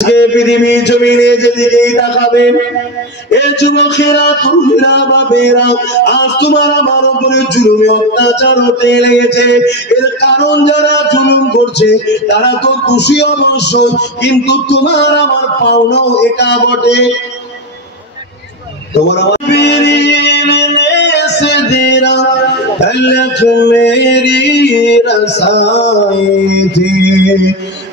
পৃথিবী জমিনে যেদিকেই তাকাবেন এ যুবকেরা তরুণীরা বাপেরা আজ তোমার আমার উপরে জুলুমে অত্যাচার হতে লেগেছে। এর কারণ যারা জুলুম করছে তারা তো দোষী অবশ্যই, কিন্তু তোমার আমার পাওনাও এটা বটে। তোমার আমার तलक मेरी रसाई थी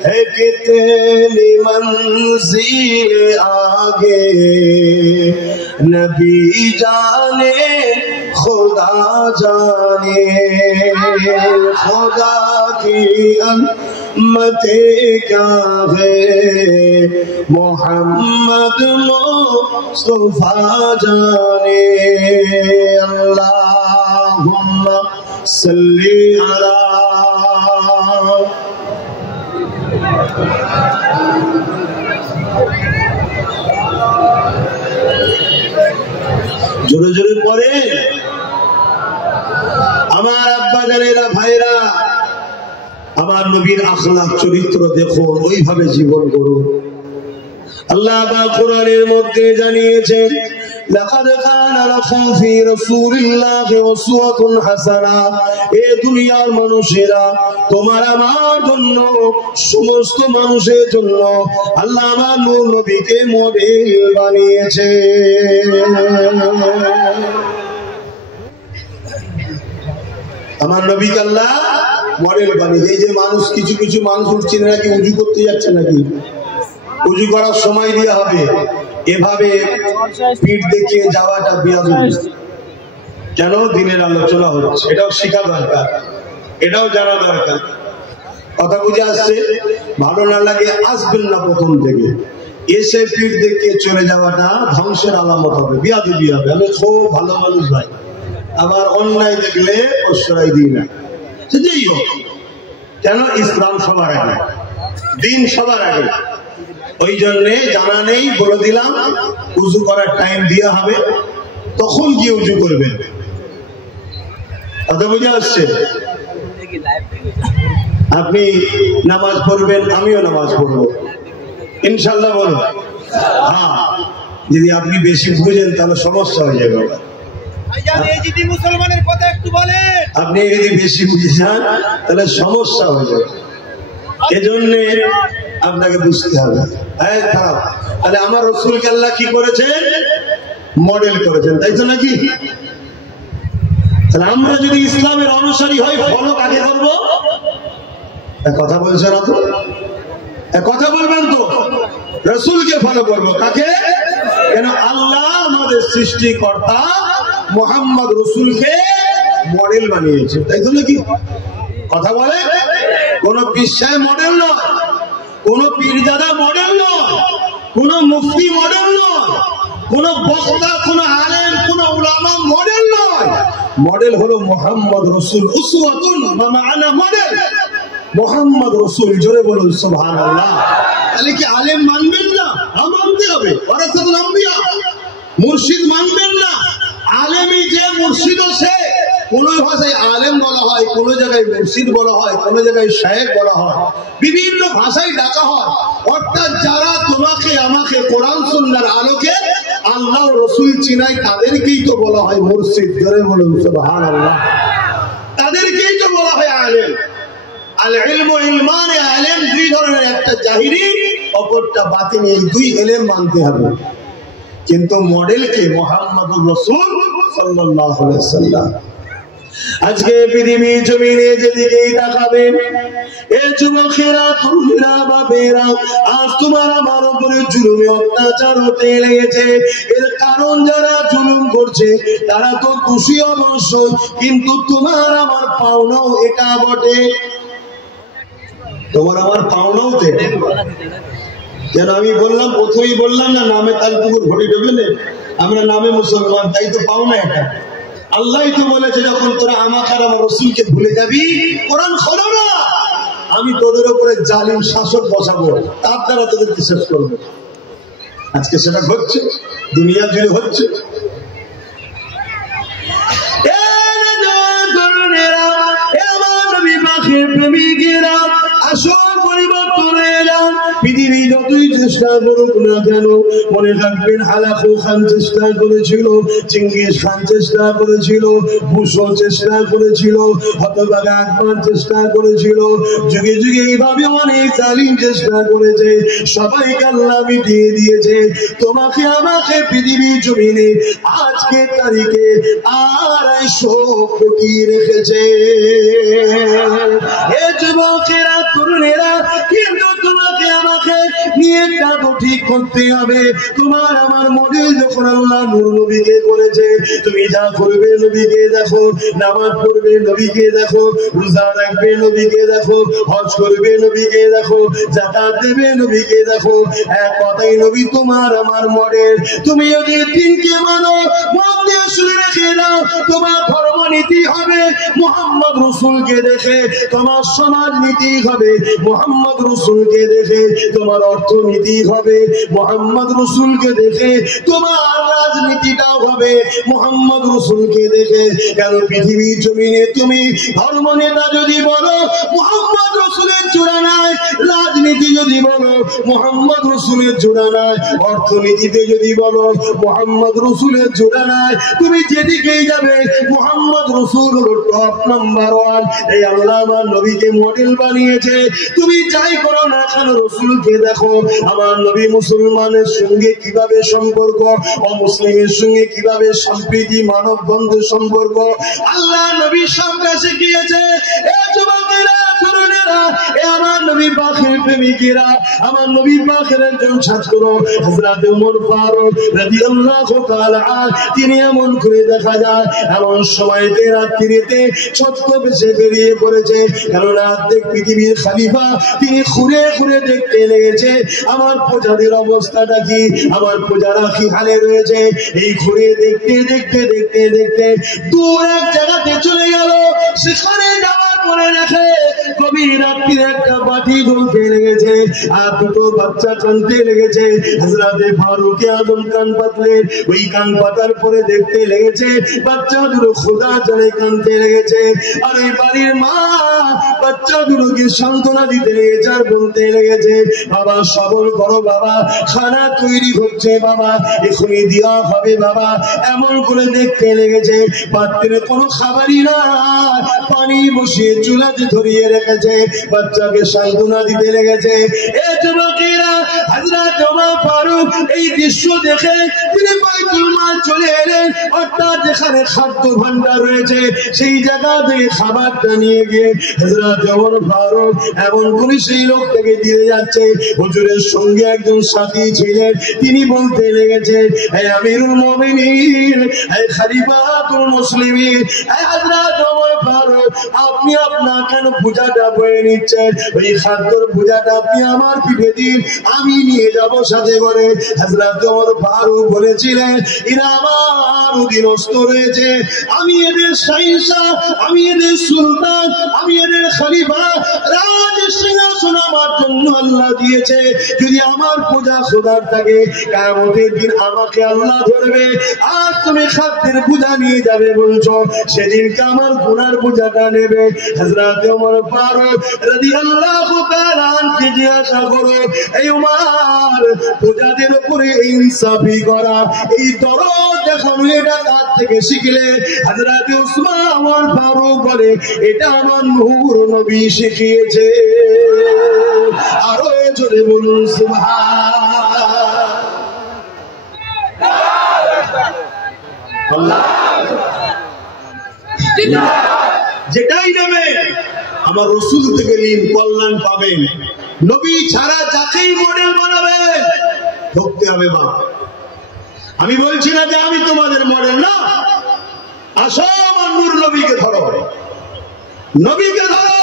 है कितनी मंजिल आगे नबी जाने खुदा जाने खुदा की मते क्या है मोहम्मद मुस्तफा जाने अल्लाहुम्मा सल्ली अला। जोरे जोरे पड़े আমার আব্বা জানেরা ভাইরা, আমার নবীর আখলাক চরিত্র দেখুন, ওইভাবে জীবন করুন। আল্লাহ পাক কোরআনের মধ্যে জানিয়েছেন লাকাদ কানা লাকুম ফি রাসূলিল্লাহি উসওয়াতুন হাসানা। এ দুনিয়ার মানুষেরা তোমার আমার জন্য, সমস্ত মানুষের জন্য আল্লাহ আমার নূর নবীকে মডেল বানিয়েছে। আমার নবীকে আল্লাহ মডেল বানিয়েছে। এই যে মানুষ, কিছু কিছু মানুষ উঠছে নাকি উজু করতে যাচ্ছে, নাকি উজু করার সময় দেওয়া হবে, এভাবে পিঠ দেখিয়ে যাওয়াটা বেয়াদবি। কেন? দিনের আলোচনা হচ্ছে, এটাও শেখা দরকার, এটাও জানা দরকার। কথা বুঝে আসছে? ভালো না লাগে আসবেন না প্রথম থেকে, এসে পিঠ দেখিয়ে চলে যাওয়াটা ধ্বংসের আলামত হবে, বেয়াদবি হবে। আমি খুব ভালো মানুষ ভাই, আবার অন্যায় দেখলে প্রশ্রয় দিই না। সেটাই হোক, কেন? ইসলাম সবার আগে, দিন সবার আগে। ওই জন্যে জানা নেই, বলে দিলাম উজু করার টাইম দেওয়া হবে, তখন গিয়ে উজু করবেন। কথা বুঝে আসছে? আপনি নামাজ পড়বেন, আমিও নামাজ পড়বো ইনশাল্লাহ, বলুন। হ্যাঁ, যদি আপনি বেশি বুঝেন তাহলে সমস্যা হয়ে যাবে। মুসলমানের কথা একটু বলেন, আপনি যদি বেশি বুঝে যান তাহলে সমস্যা হয়ে যাবে। এজন্য আপনাকে বুঝতে হবে। তাহলে আমার রাসূলকে আল্লাহ কি করেছেন? মডেল করেছেন, তাই তো নাকি? তাহলে আমরা যদি ইসলামের অনুসারী হই, ফলো কাকে করবো? কথা বলছে না তো? কথা বলবেন তো? রাসূলকে ফলো করবো। কাকে? কেন? আল্লাহ আমাদের সৃষ্টিকর্তা মুহাম্মদ রাসূলকে মডেল বানিয়েছে, তাই তো নাকি? কথা বলে? কোন বিশ্বায় মডেল নয়, কোন পীরজাদা মডেল নয়, কোন মুফতি মডেল নয়, কোন বক্তা, কোন আলেম, কোন উলামা মডেল নয়। মডেল হলো মুহাম্মদ রাসূল। উসওয়াতুন মা'আনা মডেল মুহাম্মদ রাসূল। জোরে বলুন সুবহানাল্লাহ। তাহলে কি আলেম মানবেন না? মানতে হবে। ওয়ারাসাতুল আম্বিয়া। মুর্শিদ মানবেন না? আলেমই যে মুর্শিদ, সে কোন ভাষায় আলেম বলা হয়, কোন জায়গায় মুর্শিদ বলা হয়, কোন জায়গায় শায়েখ বলা হয়, বিভিন্ন ভাষায় ডাকা হয়। অর্থাৎ যারা তোমাকে আমাকে কোরআন সুন্নাহর আলোকে আল্লাহ রাসূল চিনায়, তাদেরকেই তো বলা হয় মুর্শিদ। জোরে বলুন সুবহানাল্লাহ। তাদেরকেই তো বলা হয় আলেম। আল ইলমু ইলমানে, আলেম দুই ধরনের, একটা জাহিরি, অপরটা বাতিনি। এই দুই ইলম মানতে হবে। কিন্তু মডেলকে মুহাম্মদুর রাসূল সাল্লাল্লাহু আলাইহি ওয়াসাল্লাম। আজকে পৃথিবী জমিনে যেদিকেই তাকাবেন এ যুবকেরা তরুণীরা বাপেরা আজ তোমার আমার উপরে জুলুমে অত্যাচার হতে লেগেছে। এর কারণ যারা জুলুম করছে তারা তো দোষী অবশ্যই, কিন্তু তোমার আমার পাওনাও এটা বটে। তোমার আমার পাওনাও তো এটা। কেন? আমি বললাম, প্রথমেই বললাম না, নামে তালপুকুর ঘটি দেবেন, আমরা নামে মুসলমান, তাই তো পাওনা এটা। আল্লাহ তো বলেছে যখন তোরা আমাকে আর আমার রাসূলকে ভুলে যাবি, কোরআন খোলো না, আমি তোদের উপরে জালিম শাসক বসাবো, তার দ্বারা তোদেরকে শেষ করবো। আজকে সেটা হচ্ছে, দুনিয়া জুড়ে হচ্ছে। আসো পরিবর্তন হয়ে যান। পৃথিবী যতই চেষ্টা করুক না কেন, মনে রাখবেন হালাকু খান চেষ্টা করেছিল, চেঙ্গিস খান চেষ্টা করেছিল, বুশো চেষ্টা করেছিল, হতভাগা আকবর চেষ্টা করেছিল, যুগে যুগে এইভাবে অনেক জালিম চেষ্টা করেছে, সবাইকে আল্লাহ মিটিয়ে দিয়েছে। তোমাকে আমাকে পৃথিবী জমিনে আজকে তারিখে 250 কোটি রেখেছে। এ যুবকেরা, তরুণেরা, কিন্তু তোমাকে আমাকে নিয়তটা তো ঠিক করতে হবে। তোমার আমার মডেল যখন আল্লাহ নূর নবীকে করেছে, তুমি যা করবে নবীকে দেখো, নামাজ পড়বে নবীকে দেখো, রোজা রাখবে নবীকে দেখো, হজ করবে নবীকে দেখো, যাকাত দেবে নবীকে দেখো। এক কথাই নবী তোমার আমার মডেল। তুমি যদি দিনকে মানো, মন দিয়ে শুনে রেখে দাও, তোমার ধর্ম নীতি হবে মুহাম্মদ রাসূলকে দেখে, তোমার সমাজ নীতি হবে মুহাম্মদ রাসূলকে দেখে, তোমার অর্থনীতি হবে মুহাম্মদ রাসূলকে দেখে, তোমার রাজনীতিটাও হবে মুহাম্মদ রাসূলকে দেখে। কেন পৃথিবীর জমিনে তুমি ধর্ম নেতা যদি বলো মুহাম্মদ রাসূলের জোড়া নাই, রাজনীতি যদি বলো মুহাম্মদ রাসূলের জোড়া নাই, অর্থনীতিতে যদি বলো মুহাম্মদ রাসূলের জোড়া নাই, তুমি যেদিকেই যাবে মুহাম্মদ রাসূল হলো টপ নাম্বার 1। এই আল্লাহ আমার নবীকে মডেল বানিয়েছে। তুমি যাই করো না কেন রাসূলকে দেখো। আমার নবী মুসলমানের সঙ্গে কিভাবে সম্পর্ক, অমুসলিমের সঙ্গে কিভাবে সম্প্রীতি, মানব বন্ধু সম্পর্ক আল্লাহ নবী সবটা শিখিয়েছে। এ যুবকেরা, তরুণেরা, এ আমার নবী পাকের প্রেমিকেরা, আমার নবী পাকের একজন ছাত্র হযরত ওমর ফারুক রাদিয়াল্লাহু তাআলা, তিনি এমন করে দেখা যায় এমন সময়তে রাত্রিতে ছদ্মবেশে বেরিয়ে পড়েছে। কেননা অর্ধেক পৃথিবীর খলিফা, তিনি ঘুরে ঘুরে দেখতে লেগেছে আমার প্রজাদের অবস্থাটা কি, আমার প্রজারা কি হালে রয়েছে। এই ঘুরে দেখতে দেখতে দেখতে দেখতে দূর এক জায়গাতে চলে গেল। সেখানে যাওয়ার পরে দেখে গভীর রাত্রির একটা বাটি জ্বলতে লেগেছে আর দুটো বাচ্চা কাঁদতে লেগেছে। হযরত ফারুক আযম কান পাতলেন, ওই কান পাতার পরে দেখতে লেগেছে বাচ্চা দুটো খোদা জানে কাঁদতে লেগেছে। আর এই বাড়ির মা বাচ্চা দুটোকে সান্ত্বনা দিতে লেগেছে আর বলতে লেগেছে, বাবা সবল করো বাবা, খানা তৈরি হচ্ছে বাবা, এখনই দেওয়া হবে বাবা। এমন করে দেখতে লেগেছে পাত্রে কোনো খাবারই না, পানি বসিয়ে চুলাতে ধরিয়ে রেখেছে, বাচ্চাকে সান্ত্বনা দিতে লেগেছে। এ যুবকেরা, হযরত ওমর ফারুক এই দৃশ্য দেখে তিনি বাইতুল মাল চলে এলেন, অর্থাৎ যেখানে খাদ্য ভান্ডার রয়েছে সেই জায়গা থেকে খাবারটা নিয়ে গিয়ে হযরত ওমর ফারুক এমন করে সেই লোকটাকে দিয়ে যাচ্ছে। হুজুরের সঙ্গে একজন সাথী ছিলেন, তিনি বলতে লেগেছে, হে আমিরুল মুমিনিন, হে খলিফাতুল মুসলিমিন, হে হযরত ওমর ফারুক, আপনি আপনার কেন বোঝাটা বয়ে নিচ্ছেন? ওই খাদ্যর বোঝাটা আপনি আমার পিঠে দিন, আমি নিয়ে যাব সাথে করে। হযরত ওমর ফারুক বলেছিলেন, এরা আমার অধীনস্থ রয়েছে, আমি এদের শাহিনশাহ, আমি এদের সুলতান, আমি এদের খলিফা, রাজ সিংহাসন আমার জন্য আল্লাহ দিয়েছে। যদি আমার পূজা খোদার থাকে, কিয়ামতের দিন আমাকে আল্লাহ ধরবে। আজ তুমি খাদ্যের পূজা নিয়ে যাবে বলছো, সেদিনকে আমার গুনার পূজাটা নেবে। হযরত ওমর ফারুক রাদিয়াল্লাহু তাআলা আনকে জিজ্ঞাসা করো, এই ওমর, পূজাদের উপরে ইনসাফি করা, এই দরদ দেখানো, এটা কার থেকে শিখলে? হযরত উসমান ফারুক বলে, এটা আমার নূর নবী শিখিয়েছে। আরো জোরে বলুন সুবহানাল্লাহ। যেটাই নেবে আমার রাসূল থেকে নিন, কল্যাণ পাবেন। নবী ছাড়া যাকেই মডেল বানাবে ঠকতে হবে মা। আমি বলছি না যে আমি তোমাদের মডেল না, আসো আমার নূর নবীকে ধরো, নবীকে ধরো।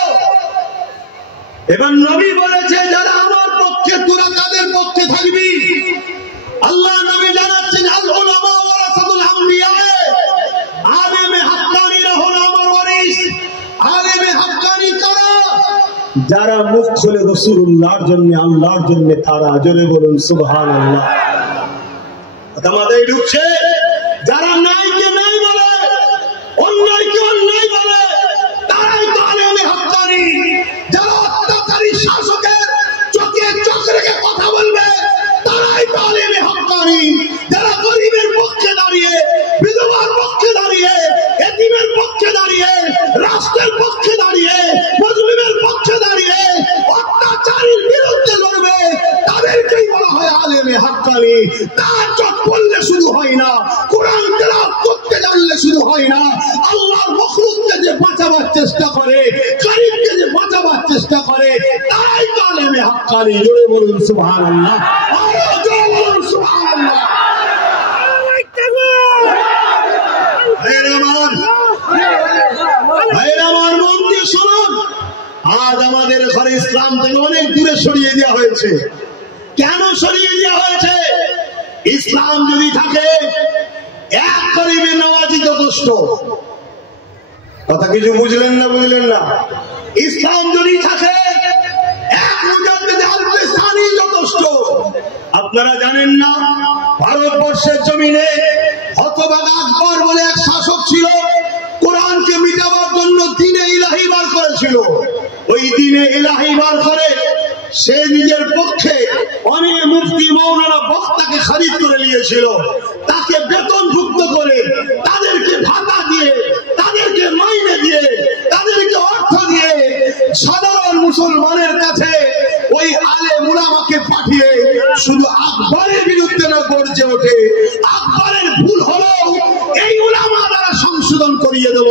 এবার নবী বলেছে, যারা আমার পক্ষে তোরা তাদের পক্ষে থাকবি। আল্লাহ নবী জানাচ্ছেন, আল উলামা ওয়ারাসাতুল আমবিয়া, আলেমে হাক্কানীরা হলো আমার ওয়ারিস। আলেমে হাক্কানী কারা? যারা মুখ খুলে রাসূলুল্লাহর জন্য, আল্লাহর জন্য, তারা জোরে বলুন সুবহানাল্লাহ। কথা মাথায় ঢুকছে? যারা নাইকে নাই বলে, অন্যায়কে অন্যায় বলে, তারাই তো আলেমে হাক্কানী। যারা অত্যাচারী শাসকের আলেমে হাক্কানি। তাহাজ্জুদ পড়লে শুধু হয় না, কোরআন তেলাওয়াত করতে জানলে শুধু হয় না, আল্লাহর মাখলুককে যে বাঁচাবার চেষ্টা করে, গরীবকে যে বাঁচাবার চেষ্টা করে, তারাই তো আলেমে হাক্কানি। জোরে বলুন সুবহানাল্লাহ, আরো জোরে বলুন সুবহানাল্লাহ। আমার মন দিয়ে শুনুন, আজ আমাদের ঘরে ইসলাম থেকে অনেক দূরে সরিয়ে দেওয়া হয়েছে। কেন সরিয়ে দেওয়া হয়েছে? ইসলাম যদি থাকে এক গরিবে নওয়াজি যথেষ্ট। কথা কিছু বুঝলেন না? বুঝলেন না? ইসলাম যদি থাকে এক মুজাদ্দিদ আল-পেসানি যথেষ্ট। আপনারা জানেন না, ভারতবর্ষের জমিনে হতভাগা আকবর বলে এক শাসক ছিল, কোরআনকে মিটাবার জন্য দ্বীনে ইলাহি বার করেছিল। ওই দ্বীনে ইলাহি বার করে সে নিজের পক্ষে অনেক মুফতি মৌলানা বক্তাকে খরিদ করে নিয়েছিল। তাকে বেতনভুক্ত করে, তাদেরকে ভাতা দিয়ে, তাদেরকে মাইনে দিয়ে, তাদেরকে অর্থ দিয়ে সাধারণ মুসলমানের কাছে ওই আলেম উলামাকে পাঠিয়ে শুধু আকবরের বিরুদ্ধে না গর্জে ওঠে, আকবরের ভুল হলেও এই উলামা দ্বারা সংশোধন করিয়ে দেব,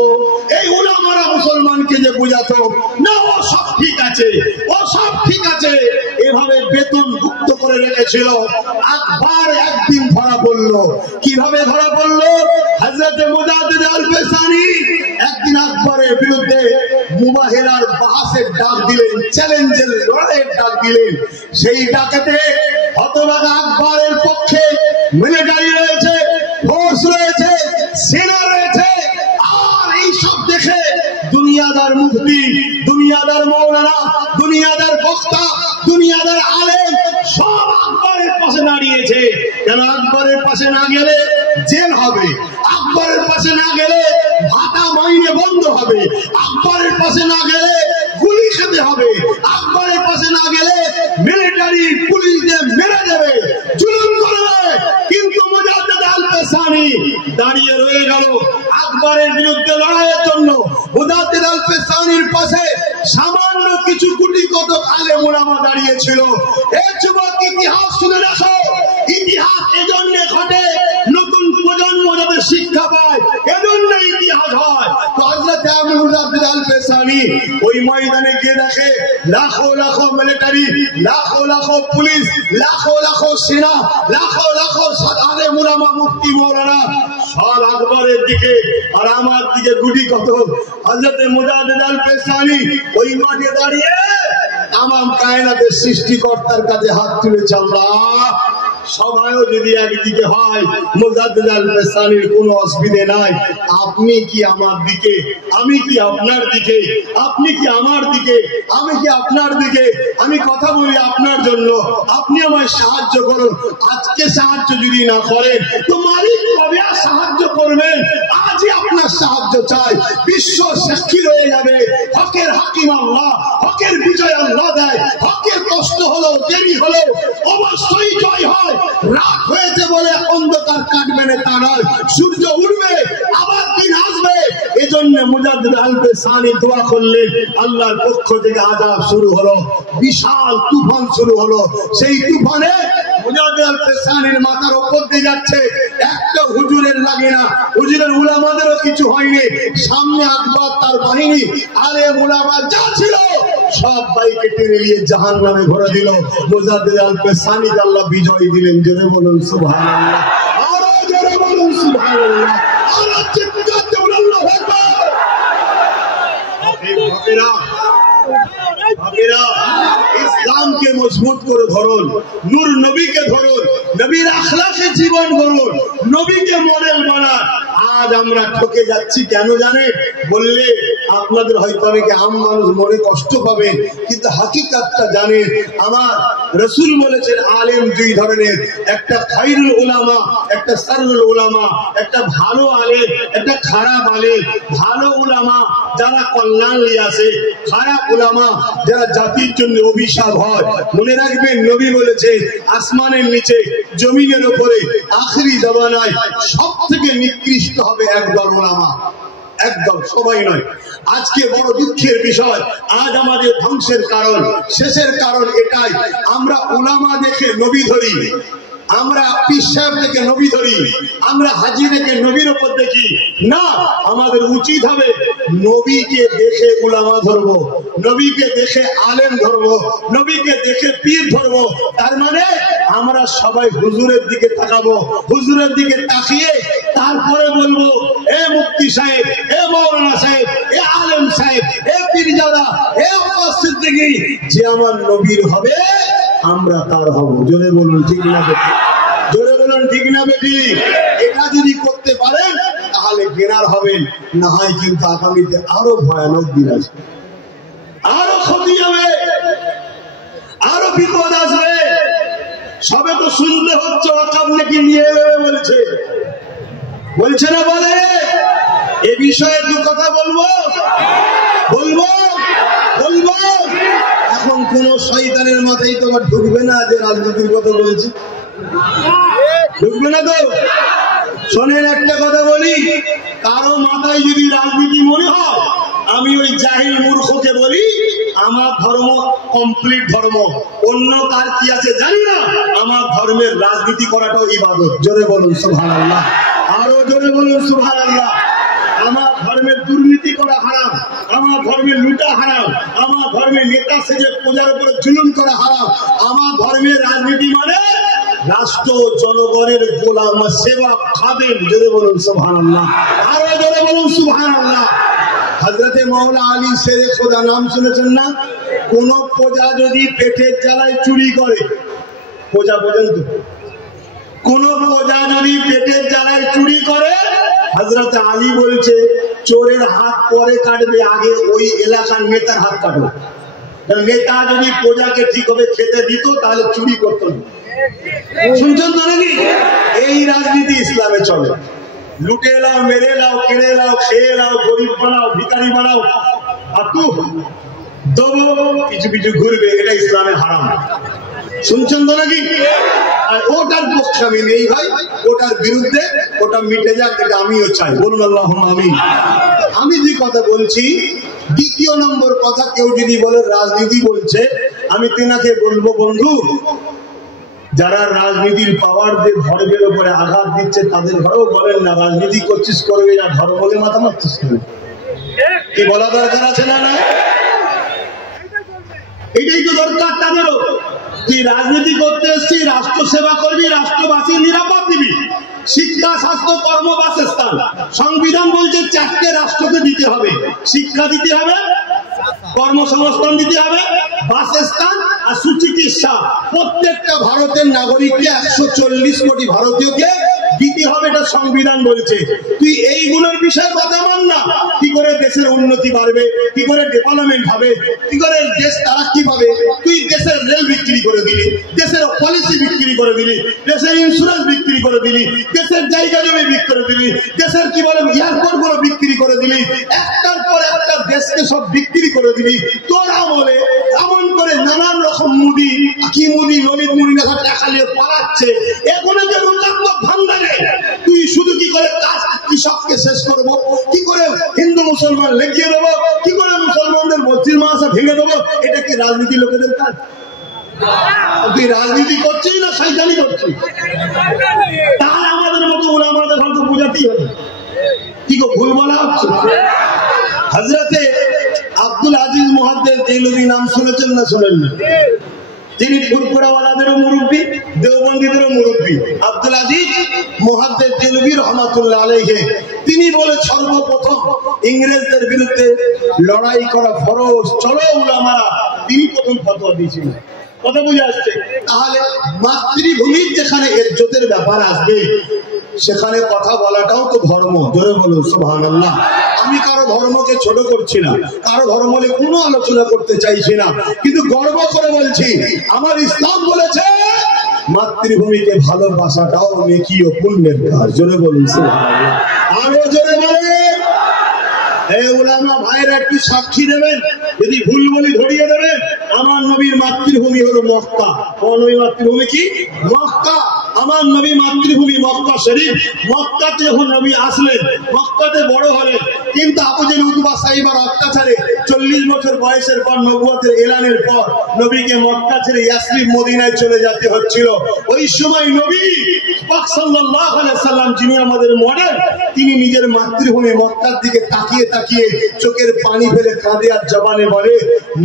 এই উলামারা মুসলমানকে যে বুঝাতো না ও সব ঠিক আছে, ও সব ঠিক আছে, এভাবে বেতন ভুক্ত করে রেখেছিল। আকবর একদিন ধরা পড়লো। কিভাবে ধরা পড়লো? হযরত মুজাদ্দিদ আল-পেসানি একদিন আকবরের বিরুদ্ধে মুবাহিলার বাহাসের ডাক দিলেন, চ্যালেঞ্জের লড়াইয়ের ডাক দিলেন। সেই ডাকেতে হতভাগা আকবরের পক্ষে মিলিটারি রয়েছে, ফোর্স রয়েছে, সেনা রয়েছে। আর এই সব দেখে দুনিয়াদার মুফতি, দুনিয়াদার মৌলানা, দুনিয়াদার বক্তা, দুনিয়াদার আলেম সব আকবরের পাশে দাঁড়িয়েছে। কেন? আকবরের পাশে না গেলে জেল হবে, আকবরের পাশে না গেলে ভাতা মাইনে বন্ধ হবে, আকবরের পাশে না গেলে গুলি খেতে হবে, আকবরের পাশে না গেলে মিলিটারি পুলিশদের মেরে দেবে, জুলুম করবে। কিন্তু মুজাদ্দিদ আল-পেসানি দাঁড়িয়ে রয়ে গেল আকবরের বিরুদ্ধে লড়াইয়ের জন্য। মুজাদ্দিদ আল-পেসানির পাশে সামান্য কিছু কোটি কতক আলেম উলামা দাঁড়িয়েছিল। এই যুবক, ইতিহাস শুনে রাখো। ইতিহাস এজন্য ঘটে নতুন প্রজন্ম যাতে শিক্ষা পায়, এজন্য ইতিহাস হয়। তো হযরত মুজাদ্দিদ আল-পেসানি ওই ময়দানে গিয়ে দেখে লাখো লাখো মিলিটারি, লাখো লাখো পুলিশ, লাখো লাখো সেনা, লাখো লাখো আলেম উলামা মুফতি মৌলানা সব আকবরের দিকে আর আমার দিকে গুটি কত। হযরত মুজাদ্দিদ আল-পেসানি ওই মাঠে দাঁড়িয়ে তামাম কায়নাতের সৃষ্টিকর্তার কাছে হাত তুলেছে, আল্লাহ সবাইও যদি একদিকে হয়, মুজাদ্দিদ আল-পেসানির কোনো অসুবিধে নাই। আপনি কি আমার দিকে, আমি কি আপনার দিকে, আপনি কি আমার দিকে, আমি কি আপনার দিকে। আমি কথা বলি আপনার জন্য, আপনি আমায় সাহায্য করুন। আজকে সাহায্য যদি না করেন তো মালিক কবে আর সাহায্য করবেন? আজই আপনার সাহায্য চাই। বিশ্ব সাক্ষী রয়ে যাবে, হকের হাকিম আল্লাহ, হকের বিজয় আল্লাহ দেয়। হকের কষ্ট হলো, দেরি হলো, অবশ্যই জয় হয়। রাত হয়েছে বলে অন্ধকার কাটবে না তা নয়, সূর্য উঠবে, আবার দিন আসবে। এজন্য মুজাদ্দিদ আল-পেসানি দোয়া করলেন, আল্লাহর পক্ষ থেকে আযাব শুরু হলো, বিশাল তুফান শুরু হলো। সেই তুফানে মুজাদ্দিদ আল-পেসানির মাথার উপর দিয়ে যাচ্ছে, একটা হুজুরের লাগে না, হুজুরের উলামাদেরও কিছু হয়নি। সামনে আকবর, তার বাহিনী, আলেম উলামা যা ছিল সব বাইকে টেনে নিয়ে জাহান্নামে ভরে দিল। মুজাদ্দিদ আল-পেসানিকে আল্লাহ বিজয় দিলেন। জোরে বলুন সুবহানাল্লাহ, আরো জোরে বলুন সুবহানাল্লাহ, আরো চিৎকার দিয়ে বলুন আল্লাহু আকবার। ইসলামকে মজবুত করে ধরুন, নূর নবীকে ধরুন, নবীর আখলাকে জীবন গড়ুন, নবীকে মডেল বানান। আজ আমরা ঠকে যাচ্ছি কেন জানেন? বললে আপনাদের হয়তো অনেকে আম মানুষ মনে কষ্ট পাবেন, কিন্তু হাকিকাতটা জানেন। আমার রাসূল বলেছেন আলেম দুই ধরনের, একটা খায়রুল উলামা, একটা শাররুল উলামা। একটা ভালো আলেম, একটা খারাপ আলেম। ভালো উলামা যারা কল্যাণ নিয়ে আসে, খারাপ উলামা যারা জাতির জন্য অভিশাপ হয়। মনে রাখবেন, নবী বলেছে আসমানের নিচে, জমিনের উপরে আখিরি জামানায় সব থেকে নিকৃষ্ট হবে একদল উলামা। একদম সবাই নয়। আজকে বড় দুঃখের বিষয়, আজ আমাদের ধ্বংসের কারণ, শেষের কারণ এটাই, আমরা উলামা দেখে নবী ধরি, আমরা পীর সাহেব থেকে নবী ধরি, আমরা হাজী থেকে নবীর উপর দেখি না। আমাদের উচিত হবে নবীকে দেখে উলামা ধরবো, নবীকে দেখে আলেম ধরবো, নবীকে দেখে পীর ধরবো। তার মানে আমরা সবাই হুজুরের দিকে তাকাবো, হুজুরের দিকে তাকিয়ে তারপরে বলবো, এ মুফতি সাহেব, এ মাওলানা সাহেব, এ আলেম সাহেব, এ পীরজাদা, এ উপস্থিত দেখি যে আমার নবীর হবে, আমরা তার হব। জোরে বলুন ঠিক না বেটি? জোরে বলুন ঠিক না বেটি? এটা যদি করতে পারেন তাহলে গেনার হবেন, না হয় কিন্তু আগামীতে আরো ভয়ানক দিন আসবে, আরো ক্ষতি হবে, আরো বিপদ আসবে। সবে তো শুনতে হচ্ছে ওয়াকফ নাকি নিয়ে নেবে বলছে, বলছে না বলে? এ বিষয়ে দু কথা বলবো, বলবো, বলবো। এখন কোন শয়তানের মাথায় তো ঢুকবে না যে রাজনীতির কথা বলছি, ঢুকবে না তো। শোনেন একটা কথা বলি, কারো মাথায় যদি রাজনীতি মনে হয়, আমি ওই জাহিল মূর্খকে বলি আমার ধর্ম কমপ্লিট ধর্ম, অন্য কার কি আছে জানি না, আমার ধর্মের রাজনীতি করাটাও ইবাদত। জোরে বলুন সুবহানাল্লাহ, আরো জোরে বলুন সুবহানাল্লাহ। আমার ধর্মের দুর্নীতি করা হারাম, আমার ধর্মের লুটা হারাম, আমার ধর্মের নেতা সেজে প্রজার উপরে জুলুম করা হারাম। আমার ধর্মের রাজনীতি মানে রাষ্ট্র জনগণের গোলাম সেবা খাদেম। জোরে বলুন সুবহানাল্লাহ, আরো জোরে বলুন সুবহানাল্লাহ। হযরতে মাওলা আলী শেরে খোদা নাম শুনেছেন না? কোন প্রজা যদি পেটের জ্বালায় চুরি করে, প্রজা পর্যন্ত কোন প্রজা যদি পেটের জ্বালায় চুরি করে, হযরত আলী বলছে চোরের হাত পরে কাটবে, আগে ওই এলাকার নেতার হাত কাটবে। নেতা যদি প্রজাকে ঠিকভাবে খেতে দিত তাহলে চুরি করতো না। শুনছেন তো নাকি? এই রাজনীতি ইসলামে চলে। লুটে লাও, মেরে লাও, কেড়ে লাও, খেয়ে লাও, গরিব বানাও, ভিখারি বানাও, আর তু দেবো কিছু কিছু ঘুরবে, এটা ইসলামে হারাম। শুনছেন তো নাকি? আর ওটার পক্ষে আমি নেই ভাই, ওটার বিরুদ্ধে, ওটা মিটে যাক, এটা আমিও চাই। বলুন আল্লাহুম্মা আমিন। আমি যে কথা বলছি, দ্বিতীয় নম্বর কথা, কেউ যদি বলে রাজনীতি বলছে, আমি তেনাকে বলবো, বন্ধু যারা রাজনীতির পাওয়ার দিয়ে ধর্মের উপরে আঘাত দিচ্ছে তাদের ঘরেও বলেন না রাজনীতি করছিস করবে, আর ধর্ম বলে মাথা মারছিস কেন? কি বলা দরকার আছে না? না, এটাই তো দরকার তাদেরও। তুই রাজনীতি করতে এসছি, রাষ্ট্র সেবা করবি, রাষ্ট্রবাসীর নিরাপদ দিবি, শিক্ষা, স্বাস্থ্য, কর্ম, বাসস্থান। সংবিধান বলছে 4টে রাষ্ট্রকে দিতে হবে, শিক্ষা দিতে হবে, কর্মসংস্থান দিতে হবে, বাসস্থান আর সুচিকিৎসা। প্রত্যেকটা ভারতের নাগরিককে 140 কোটি ভারতীয়কে দিতে হবে, এটা সংবিধান বলছে। তুই এইগুলোর বিষয়ে কথা মান না। কি করে দেশের উন্নতি বাড়বে, কি করে ডেভেলপমেন্ট হবে, কি করে দেশ তারাক্কি পাবে? তুই দেশের রেল বিক্রি করে দিলি, দেশের পলিসি বিক্রি করে দিলি, দেশের ইন্স্যুরেন্স বিক্রি করে দিলি, দেশের জায়গা জমি বিক্রি করে দিলি, দেশের কি বলে এয়ারপোর্ট গুলো বিক্রি করে দিলি, একটার পর একটা দেশকে সব বিক্রি করে দিলি। তোর আমলে এমন করে নানান রকম মুদি, কি মুদি, ললিত মুদি দেখা টাকা নিয়ে পালাচ্ছে, এগুলো যে লোকাত্মক ভান্ডারে তুই শুধু কি করে কাজ কৃষককে শেষ করবো, কি করে হিন্দু মুসলমান লেখিয়ে দেবো, কি করে মুসলমানদের মসজিদ মাদ্রাসা ভেঙে দেবো, এটা কি রাজনীতি লোকেদের কাজ? তুই রাজনীতি করছিস না শয়তানি করছিস? তাহলে আমাদের মতো উলামাদের হয়তো বোঝাতেই হবে। কি গো ভুল বলা হচ্ছে? হযরতে আব্দুল আজিজ মুহাদ্দিস দেহলভী নাম শুনেছেন না শোনেন না? তিনি ফুরফুরাওয়ালাদেরও মুরব্বী, দেওবন্দীদেরও মুরব্বী। আব্দুল আজিজ মুহাদ্দিস দেহলভী রাহমাতুল্লাহ আলাইহি, তিনি বলে সর্বপ্রথম ইংরেজদের বিরুদ্ধে লড়াই করা ফরজ, চলো উলামারা, তিনি প্রথম ফতোয়া দিয়েছিলেন। কথা বুঝে আসছে? তাহলে মাতৃভূমির যেখানে ইজ্জতের ব্যাপার আসবে সেখানে কথা বলাটাও তো ধর্ম। জোরে বলুন সুবহানাল্লাহ। আমি কারো ধর্মকে ছোট করছি না, কারো ধর্ম নিয়ে কোনো আলোচনা করতে চাইছি না, কিন্তু গর্ব করে বলছি আমার ইসলাম বলেছে মাতৃভূমিকে ভালোবাসাটাও নেকি ও পুণ্যের কাজ। জোরে বলুন সুবহানাল্লাহ, আরো জোরে বলেন। এই উলামা ভাইরা একটু সাক্ষী দেবেন, যদি ভুল বলি ধরিয়ে দেবেন। আমার নবীর মাতৃভূমি হলো মক্কা। আমার নবীর মাতৃভূমি কি? মক্কা। আমার নবী মাতৃভূমি মক্কা শরীফ, মক্কাতে যখন নবী আসলেন, মক্কাতে বড় হলেন, কিন্তু আবু জেহেল উতবা সাইবার অত্যাচারে 40 বছর বয়সের পর নবুয়তের এলানের পর নবীকে মক্কা ছেড়ে ইয়াসরিব মদিনায় চলে যেতে হচ্ছিল। ওই সময় নবী পাক সাল্লাল্লাহু আলাইহি সাল্লাম, যিনি আমাদের মডেল, তিনি নিজের মাতৃভূমি মক্কার দিকে তাকিয়ে তাকিয়ে চোখের পানি ফেলে কাঁদে আর জবানে বলে,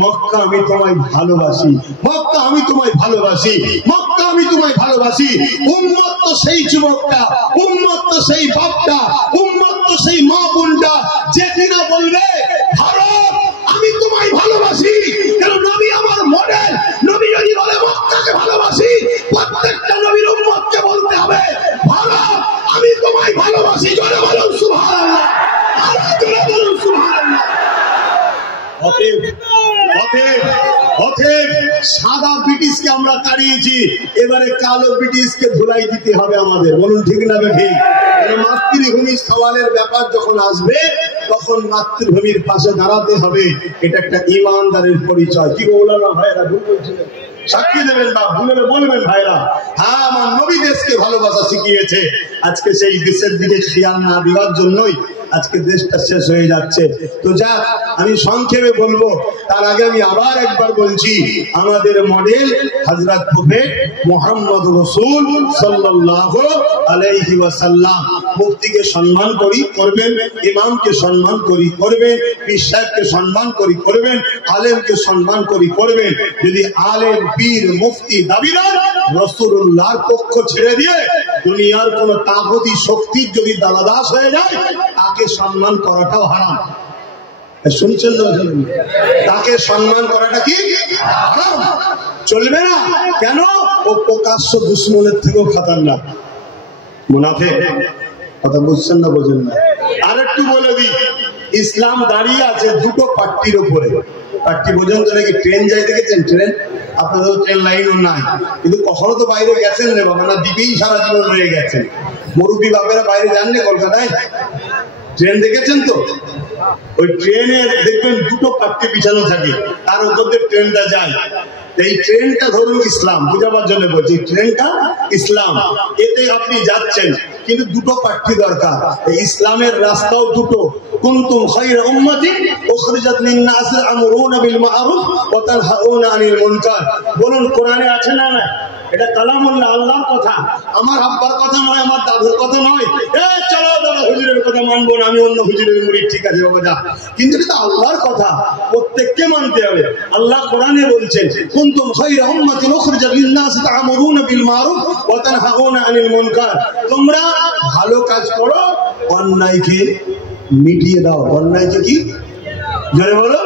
মক্কা আমি তোমায় ভালোবাসি, মক্কা আমি তোমায় ভালোবাসি, মক্কা আমি তোমায় ভালোবাসি। উম্মত তো সেই যুবকটা, উম্মত তো সেই বাপটা, উম্মত তো সেই মা বোনটা যে কিনা বলবে, ভারত আমি তোমায় ভালোবাসি, কেন নবী আমার মডেল। নবী যদি বলে মক্কাকে ভালোবাসি, প্রত্যেকটা নবীর উম্মতকে বলতে হবে, ভারত আমি তোমায় ভালোবাসি। জোরে বলুন সুবহানাল্লাহ, আরো জোরে বলুন সুবহানাল্লাহ। সাদা ব্রিটিশকে আমরা তাড়িয়েছি, এবারে কালো ব্রিটিশকে ধুলাই দিতে হবে আমাদের। বলুন ঠিক না ঠিক? মাতৃভূমির সওয়ালের ব্যাপার যখন আসবে, তখন মাতৃভূমির পাশে দাঁড়াতে হবে। এটা একটা ঈমানদারের পরিচয়। কি বললাম ভাইরা, ভুল বলছিলেন? সাক্ষী দেবেন বা ভুলে বলবেন ভাইরা, হ্যাঁ আমার নবী দেশকে ভালোবাসা শিখিয়েছে। আজকে সেই দেশের দিকে খেয়াল না দেওয়ার জন্যই আজকে দেশটা শেষ হয়ে যাচ্ছে। তো যা আমি সংক্ষেপে বলবো, তার আগে আমি আবার একবার বলছি, আমাদের মডেল হযরত প্রফেট মুহাম্মদ রাসূল সাল্লাল্লাহু আলাইহি ওয়াসাল্লাম। মুফতিকে সম্মান করি করবেন, ইমামকে সম্মান করি করবেন, পীর সাহেবকে সম্মান করি করবেন, আলেমকে সম্মান করি করবেন। যদি আলেম, পীর, মুফতি দাবিদার রাসূলুল্লাহর পক্ষ ছেড়ে দিয়ে দুনিয়ার কোন তাগুতি শক্তির যদি দালাদাস হয়ে যায়, তাকে সম্মান করাটাও হারাম। শুনছেন না? তাকে সম্মান করাটা কি হারাম, চলবে না। কেন? ও প্রকাশ্য দুশমনের থেকেও খতরনাক মুনাফিক। কথা বুঝছেন না? বোঝেন না? আরেকটু বলে দিই, ইসলাম দাঁড়িয়ে আছে দুটো পাট্টির উপরে। পাট্টি বোঝেন তো নাকি? ট্রেন যাই দেখেছেন? ট্রেন, আপনাদের ট্রেন লাইনও নাই, কিন্তু কখনো তো বাইরে গেছেন রে বাবা, না দ্বীপেই সারা জীবন রয়ে গেছেন। মুরব্বী বাপেরা বাইরে যাননি কলকাতায়? ট্রেন দেখেছেন তো? ওই ট্রেনের দেখবেন দুটো পাট্টি বিছানো থাকে, তার উপর দিয়ে ট্রেনটা যায়। এই ট্রেনটা ধরুন ইসলাম, বুঝাবার জন্য বলছি, ট্রেনটা ইসলাম, এতে আপনি যাচ্ছেন, কিন্তু দুটো পাট্টি দরকার। ইসলামের রাস্তাও দুটো। কুনতুম খায়রা উম্মাতিন উখরিজাত লিন-নাস তা'মুরুনা বিল মা'রুফ ওয়া তানহাউনা আনিল মুনকার। বলুন কোরআনে আছে না? না, এটা কালামুল্লাহ, আল্লাহর কথা, আমার আব্বার কথা নয়, আমার দাদুর কথা নয়। এই চলো দাদা, হুজুরের কথা মানবো না, আমি অন্য হুজুরের মুরিদ, ঠিক আছে বাবা যা, কিন্তু এটা আল্লাহর কথা, প্রত্যেককে মানতে হবে। আল্লাহ কোরআনে বলছেন, কুনতুম খায়রা উম্মাতিন উখরিজাত লিন-নাস তা'মুরুনা বিল মা'রুফ ওয়া তানহাউনা আনিল মুনকার। তোমরা ভালো কাজ করো, অন্যায়কে মিটিয়ে দাও। অন্যায়কে কি জোরে বলো?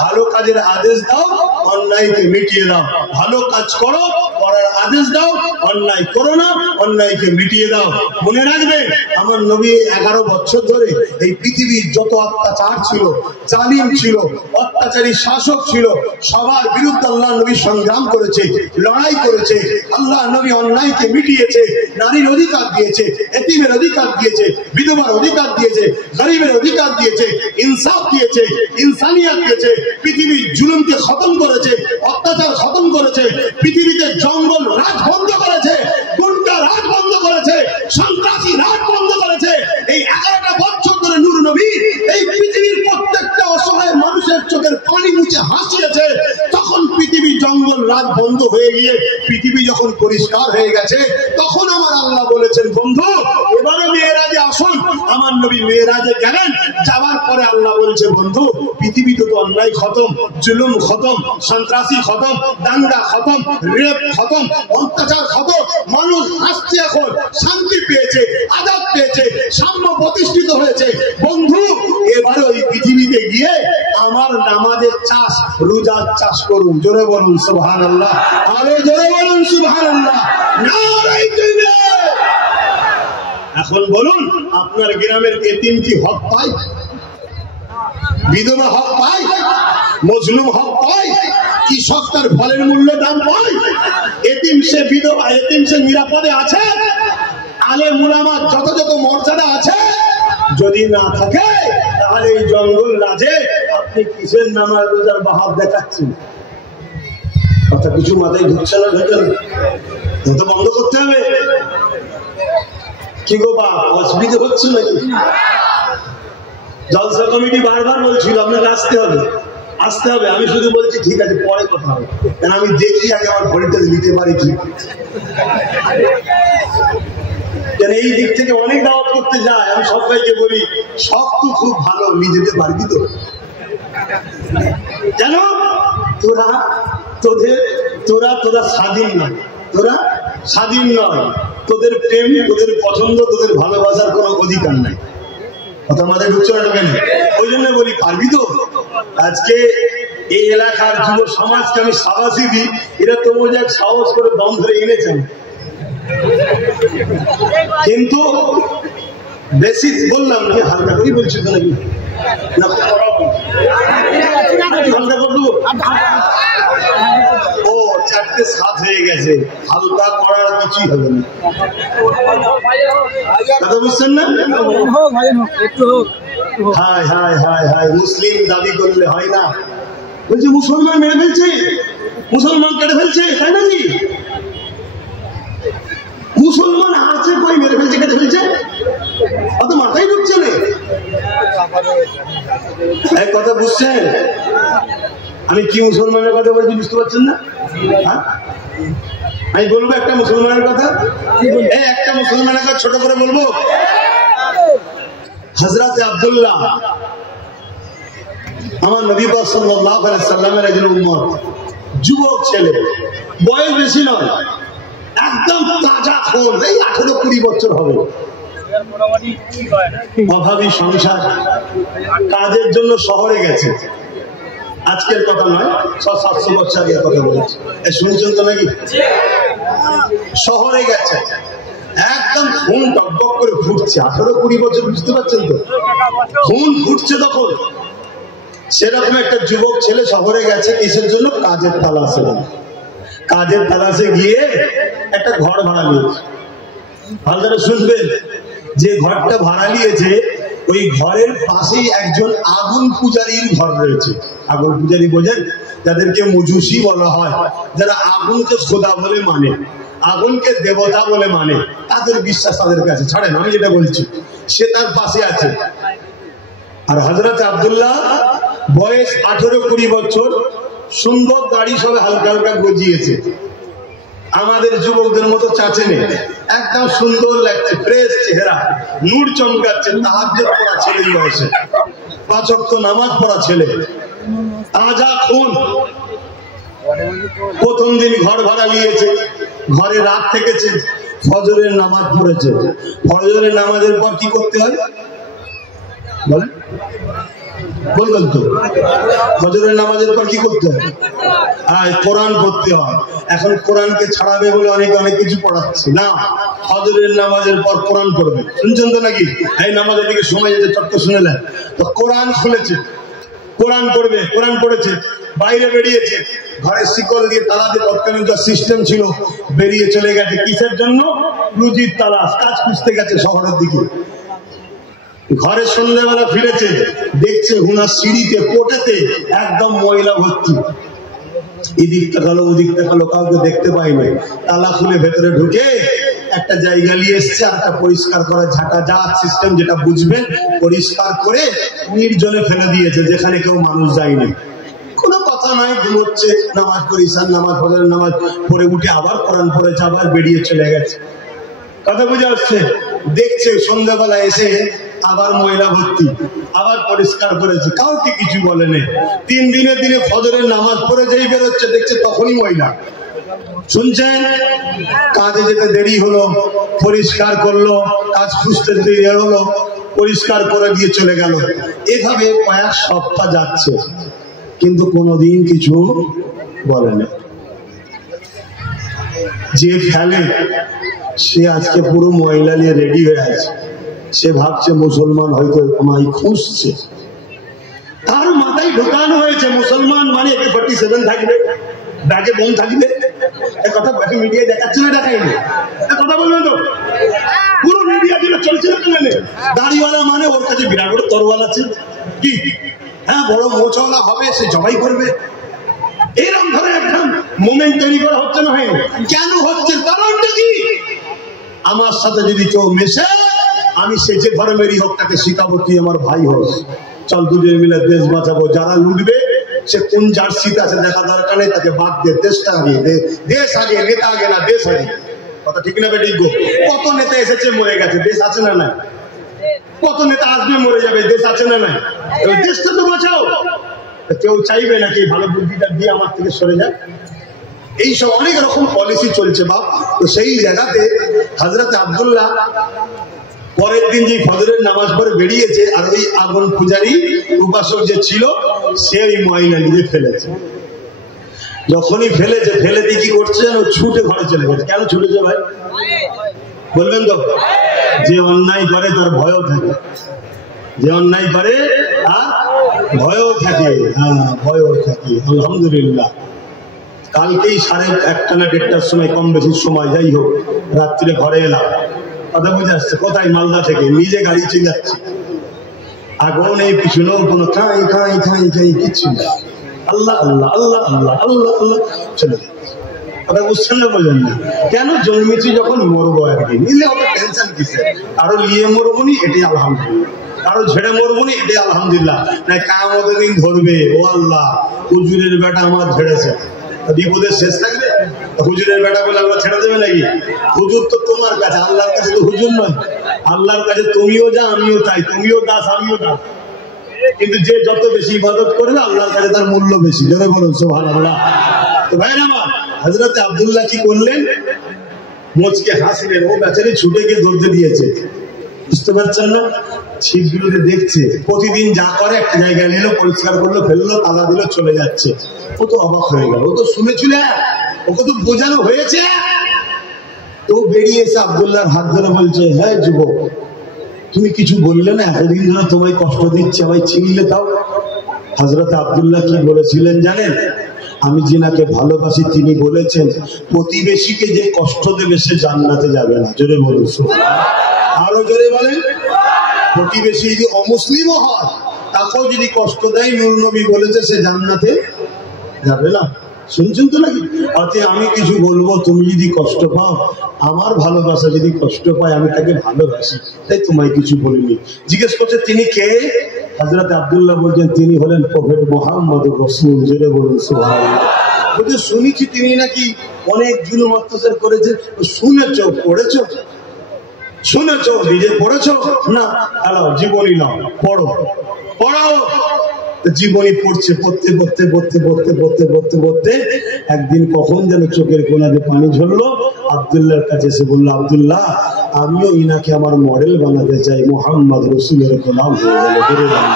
ভালো কাজের আদেশ দাও, অন্যায়কে মিটিয়ে দাও। ভালো কাজ করো, করার আদেশ দাও, অন্যায় করো না, অন্যায়কে মিটিয়ে দাও। মনে রাখবে, আমার নবী 11 বছর ধরে এই পৃথিবীর যত অত্যাচার ছিল, জালিম ছিল, অত্যাচারী শাসক ছিল, সবার বিরুদ্ধে আল্লাহ নবী সংগ্রাম করেছে, লড়াই করেছে। আল্লাহ নবী অন্যায়কে মিটিয়েছে, নারীর অধিকার দিয়েছে, এতিমের অধিকার দিয়েছে, বিধবার অধিকার দিয়েছে, গরিবের অধিকার দিয়েছে, ইনসাফ দিয়েছে, ইনসানিয়াত দিয়েছে। পৃথিবীর জুলুমকে খতম করেছে, অত্যাচার খতম করেছে, পৃথিবীতে জঙ্গল রাজ বন্ধ করেছে, গুন্ডা রাজ বন্ধ করেছে, সন্ত্রাসী রাজ বন্ধ করেছে। এই 11টা বছর ধরে নূর নবী এই পৃথিবীর প্রত্যেকটা অসহায় মানুষের চোখের পানি মুছে হাসিয়েছে। তখন পৃথিবী জঙ্গল রাজ বন্ধ হয়ে গিয়ে পৃথিবী যখন পরিষ্কার হয়ে গেছে, তখন আমার আল্লাহ বলেছেন, বন্ধু এবারে মেয়েরাজে আসুন। আমার নবী মেয়েরাজে গেলেন, যাওয়ার পরে আল্লাহ বলছে, বন্ধু পৃথিবীতে তো অন্যায় খতম, জুলুম খতম, সন্ত্রাসী খতম, দাঙ্গা খতম, রেপ খতম, অত্যাচার খতম, মানুষ হাসছে, এখন শান্তি পেয়েছে, আজাদ পেয়েছে, সাম্য প্রতিষ্ঠিত হয়েছে। বন্ধু এবারে ওই পৃথিবীতে গিয়ে আমার নামাজের চাষ, রোজার চাষ করুন। জোরে বলুন সুবহানাল্লাহ, আরো জোরে বলুন সুবহানাল্লাহ, নারায়ে তাকবীর। এখন বলুন, আপনার গ্রামের এতিম কি হক পায়? বিধবা হক পায়? মজলুম হক পায়? কৃষক তার ফলের মূল্য দাম পায়? এতিম সে বিধবা, এতিম সে নিরাপদে আছে? আলেম উলামা যত মর্যাদা আছে যদি না থাকে, তাহলে এই জঙ্গল রাজে আপনি কিসের নামাজ রোজার বাহার দেখাচ্ছেন? কথা কিছু মাথায় ঢুকছে না? তো বন্ধ করতে হবে। কি গো বা অসুবিধা হচ্ছে নাকি? জলসা কমিটি বারবার বলছিল আপনাকে আসতে হবে আসতে হবে, আমি শুধু বলছি ঠিক আছে পরে কথা হবে, কারণ আমি দেখি আগে আমার ভোল্টেজ নিতে পারি কি। এই দিক থেকে অনেক দাওয়াত করতে যায়, আমি সবাইকে বলি সব তো খুব ভালো, নিয়ে যেতে পারবি তো? কেন? তোরা স্বাধীন নয়, তোরা স্বাধীন নয়, তোদের প্রেম, তোদের পছন্দ, তোদের ভালোবাসার কোনো অধিকার নাই। কথা মাথায় ঢুকছে না কেন? ওই জন্য বলি পারবি তো? আজকে এই এলাকার যুব সমাজকে আমি সাবাসী দিই, এরা তো এক সাহস করে দম ধরে এনেছেন, কিন্তু বেশি বললাম না, হালকা করেই বলছি তো নাকি না? হালকা করবো? ও 4:07 হয়ে গেছে, হালকা করার কিছুই হবে না। কথা বুঝছেন না? হায় হায় হায় হায়, মুসলিম দাবি করলে হয় না। বলছে মুসলমান মেরে ফেলছে, মুসলমান কেটে ফেলছে, তাই নাকি? মুসলমান আছে কই মেরে ফেলছে, কেটে ফেলছে? অত মাথায় ঢুকছে না। এক কথা বুঝছেন? আমি কি মুসলমানের কথা বলছি বুঝতে পারছেন না? আমি বলবো একটা মুসলমানের কথা, এই একটা মুসলমানের কথা ছোট করে বলবো। হযরত আব্দুল্লাহ আমার নবী পাক সাল্লাল্লাহু আলাইহি সাল্লামের একজন উম্মত, যুবক ছেলে, বয়স বেশি নয়, একদম তাজা খুন, এই 18-20 বছর হবে, অভাবী সংসার, কাজের জন্য শহরে গেছে। আজকের কথা নয়, 600-700 বছর আগের কথা বলেছি, শুনছেন তো নাকি? শহরে গেছে, একদম খুন টকবক করে ফুটছে, 18-20 বছর, বুঝতে পারছেন তো? খুন ফুটছে তখন। সেরকম একটা যুবক ছেলে শহরে গেছে, কিসের জন্য? কাজের তালাশে। কাজের তালাশে গিয়ে একটা ঘর ভাড়া নিয়েছে। ভালো করে শুনবেন, যে ঘরটা ভাড়া নিয়েছে ওই ঘরের পাশেই একজন আগুন পূজারীর ঘর রয়েছে। আগুন পূজারী বোঝেন? যাদেরকে মজুসি বলা হয়, যারা আগুনকে খোদা বলে মানে, আগুনকে দেবতা বলে মানে, তাদের বিশ্বাস তাদের কাছে। ছাড়েন, আমি যেটা বলছি, সে তার পাশে আছে। আর হযরত আব্দুল্লাহ বয়স 18-20 বছর, সুন্দর দাড়ি সবে হালকা হালকা গজিয়েছে, আমাদের যুবকদের মতো চাচে নেই, একদম সুন্দর লাগছে, ফ্রেশ চেহারা, নূর চমকাচ্ছে। তাহাজ্জুদ পড়া ছেলে বয়সে, 5 ওয়াক্ত নামাজ পড়া ছেলে, তাজা খুন। প্রথম দিন ঘর ভাড়া নিয়েছে, ঘরে রাত থেকেছে, ফজরের নামাজ পড়েছে। ফজরের নামাজের পর কি করতে হয় বলেন? বলবেন তো? ফজরের নামাজের পর কি করতে হয়? কোরআন পড়তে হয়। এখন কোরআনকে ছাড়াবে বলে অনেকে অনেক কিছু পড়াচ্ছে না, ফজরের নামাজের পর কোরআন পড়বে। শুনছেন তো নাকি? এই নামাজের দিকে সময় যেতে চট্ট শুনেলেন তো, কোরআন খুলেছে, কোরআন পড়বে, কোরআন পড়েছে, বাইরে বেরিয়েছে, ঘরের শিকল দিয়ে তালা দিয়ে তৎকালীন সিস্টেম ছিল, বেরিয়ে চলে গেছে। কিসের জন্য? রুজির তালাশ, কাজ খুঁজতে গেছে শহরের দিকে। ঘরে সন্ধ্যাবেলা ফিরেছে, দেখছে হুনার সিঁড়িতে কোটেতে একদম ময়লা ভর্তি, এদিক তাকালো ওদিক তাকালো, কাউকে দেখতে পাইনি। তালা খুলে ভেতরে ঢুকে একটা জায়গা নিয়ে এসছে, আর একটা পরিষ্কার করা ঝাঁটা যা সিস্টেম যেটা বুঝবেন, পরিষ্কার করে নির্জনে ফেলে দিয়েছে, যেখানে কেউ মানুষ যায়নি। কোনো কথা নাই, ঘুমোচ্ছে, নামাজ পড়ে, ঈশার নামাজ, ফজরের নামাজ পড়ে উঠে আবার কোরআন পড়েছে, আবার বেরিয়ে চলে গেছে। কথা বুঝে আসছে? দেখছে সন্ধ্যাবেলা এসে আবার ময়লা ভর্তি, আবার পরিষ্কার করেছে, কাউকে কিছু বলেনি। 3 দিনে দিনে ফজরের নামাজ পড়ে যেই বেরোচ্ছে, দেখছে তখনই ময়লা। শুনছেন? কাজে যেতে দেরি হলো, পরিষ্কার করলো, কাজ খুঁজতে দেরি হলো, পরিষ্কার করে দিয়ে চলে গেল। এভাবে কয়েক সপ্তাহ যাচ্ছে, কিন্তু কোনোদিন কিছু বলেনি। যে ফেলে সে আজকে পুরো ময়লা নিয়ে রেডি হয়ে আছে, সে ভাবছে মুসলমান হয়তো আমায় খুঁজছে। তার মাথায় ঢোকানো হয়েছে মুসলমান মানে AK-47 থাকবে, ব্যাগে বোম থাকবে। কথা মিডিয়ায় দেখাচ্ছে না, দেখায়নি? কথা বলবেন তো? পুরো মিডিয়া যেটা চলছে না, দাড়িওয়ালা মানে ওর কাছে বিরাট বড় তরোয়াল আছে, কি হ্যাঁ বড় মোচওয়ালা হবে, সে জবাই করবে। এরকম ধরে একদম মোমেন্ট তৈরি করা হচ্ছে না হয়নি? কেন হচ্ছে? কারণটা কি? আমার সাথে যদি কেউ মেশে, আমি সে যে ধর্মেরই হোক তাকে শিখাবো তুই আমার ভাই হোস, চল দুজনে মিলে দেশ বাঁচাবো। যারা লুটবে সে কোন জার্সিতে আছে দেখা দরকার নেই, তাকে বাদ দে, দেশটা আগে, দেশ আগে, নেতা আগে না দেশ আগে। কথা ঠিক না বেঠিক? কত নেতা এসেছে মরে গেছে, দেশ আছে না নাই? কত নেতা আসবে মরে যাবে, দেশ আছে না নাই? দেশটা তো বাঁচাও। কেউ চাইবে নাকি ভালো বুদ্ধিটা দিয়ে আমার থেকে সরে যায়? এইসব অনেক রকম পলিসি চলছে বাপ। তো সেই জায়গাতে হযরত আব্দুল্লাহ পরের দিন যে ফজরের নামাজ পড়ে বেরিয়েছে, আর ওই আগুন পূজারী উপাসক যে ছিল সে ওই ময়লা নিয়ে ফেলেছে। যখনই ফেলেছে, ফেলে দিয়ে কি করছে যেন ছুটে ঘরে চলে গেছে। কেন ছুটেছে ভাই বলবেন তো? যে অন্যায় করে তার ভয়ও থাকে, যে অন্যায় করে তার ভয়ও থাকে। হ্যাঁ, ভয়ও থাকে। আলহামদুলিল্লাহ কালকেই 1:30 না 1:30টার সময়, কম বেশি সময় যাই হোক, রাত্রিরে ঘরে এলাম। কথা বুঝে আসছে? কোথায়? মালদা থেকে। নিজে গাড়ি চলে যাচ্ছে, আগুন নেই, পিছনেও কোনো খাই খাই খাই খাই কিচ্ছু না। আল্লাহ আল্লাহ আল্লাহ আল্লাহ আল্লাহ আল্লাহ চলে যাচ্ছে। কথা বুঝছেন না? বোঝেন না? কেন? জন্মেছি যখন মরবো একদিন, নিলে অত টেনশন কিসের? কারো নিয়ে মরবো নি, এটাই আলহামদুলিল্লাহ। কারো ছেড়ে মরবো নি, এটাই আলহামদুলিল্লাহ। না কিয়ামতের দিন ধরবে, ও আল্লাহ হুজুরের বেটা আমার ঝেড়েছে, বিপদের শেষ থাকবে? হুজুরের বেটা বলে আমরা ছেড়ে দেবে নাকি? হুজুর তো তোমার কাছে, আল্লাহর কাছে তো হুজুর নয়। আল্লাহর কাছে তুমিও যা, আমিও তাই, তুমিও দাস, আমিও দাস। কিন্তু যে যত বেশি ইবাদত করবে আল্লাহর কাছে তার মূল্য বেশি। জোরে বলুন সুবহানাল্লাহ। তো ভাই আমার হযরত আব্দুল্লাহ কি করলেন? মুচকে হাসলেন। ও বেচারি ছুটে গিয়ে ধরতে দিয়েছে। বুঝতে পারছেন না? ছিপগুলোকে দেখছে, প্রতিদিন যা করে একটা জায়গায় নিল, পরিষ্কার করলো, ফেললো, তালা দিল, চলে যাচ্ছে। ও তো অবাক হয়ে গেল, ও তো শুনেছিল, ওকে তো বোঝানো হয়েছে। তো বেরিয়ে এসে আব্দুল্লাহর হাত ধরে বলছে, হ্যাঁ যুবক, তুমি কিছু বললে না, এতদিন ধরে তোমায় কষ্ট দিচ্ছে, আমায় চিনলে তাও। হযরত আব্দুল্লাহ কি বলেছিলেন জানেন? আমি যিনাকে ভালোবাসি তিনি বলেছেন, প্রতিবেশীকে যে কষ্ট দেবে সে জান্নাতে যাবে না। জোরে বলুন সুবহানাল্লাহ। আরো জোরে বলেন। প্রতিবেশী যদি অমুসলিমও হয়, তাকেও যদি কষ্ট দেয়, নূর নবী বলেছে সে জান্নাতে যাবে না। শুনছেন তো নাকি? অতএব আমি কিছু বলবো, তুমি যদি কষ্ট পাও, আমার ভালোবাসা যদি কষ্ট পায়, আমি তাকে ভালোবাসি, তাই তোমায় কিছু বলিনি। জিজ্ঞেস করছে তিনি কে? হযরত আব্দুল্লাহ বলছেন তিনি হলেন প্রফেট মুহাম্মদুর রাসূল। জোরে বলুন সুবহানাল্লাহ। বলতে শুনেছি তিনি নাকি অনেক জুলুম অত্যাচার করেছে। শুনেছো? পড়েছো? শুনেছো? নিজে পড়েছো? না, আলাও জীবনী নাও, পড়ো, পড়াও। জীবনী পড়ছে, পড়তে পড়তে পড়তে পড়তে পড়তে পড়তে পড়তে একদিন কখন যেন চোখের কোণাতে পানি ঝরলো। আব্দুল্লাহর কাছে এসে বললো, আব্দুল্লাহ আমিও ইনাকে আমার মডেল বানাতে চাই, মুহাম্মদ রাসূলের গোলাম হয়ে গেল। জোরে বলুন,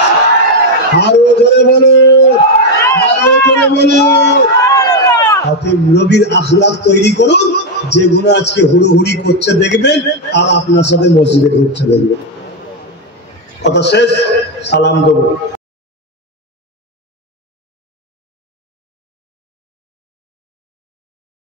আরো জোরে বলুন, আরো জোরে বলুন। অতএব নবীর আখলাক তৈরি করুন। যে গুনাহ আজকে হুড়োহুড়ি করছে দেখবেন, আর আপনার সাথে মসজিদে ঘুরছে দেখবেন। কথা শেষ, সালাম দেবো।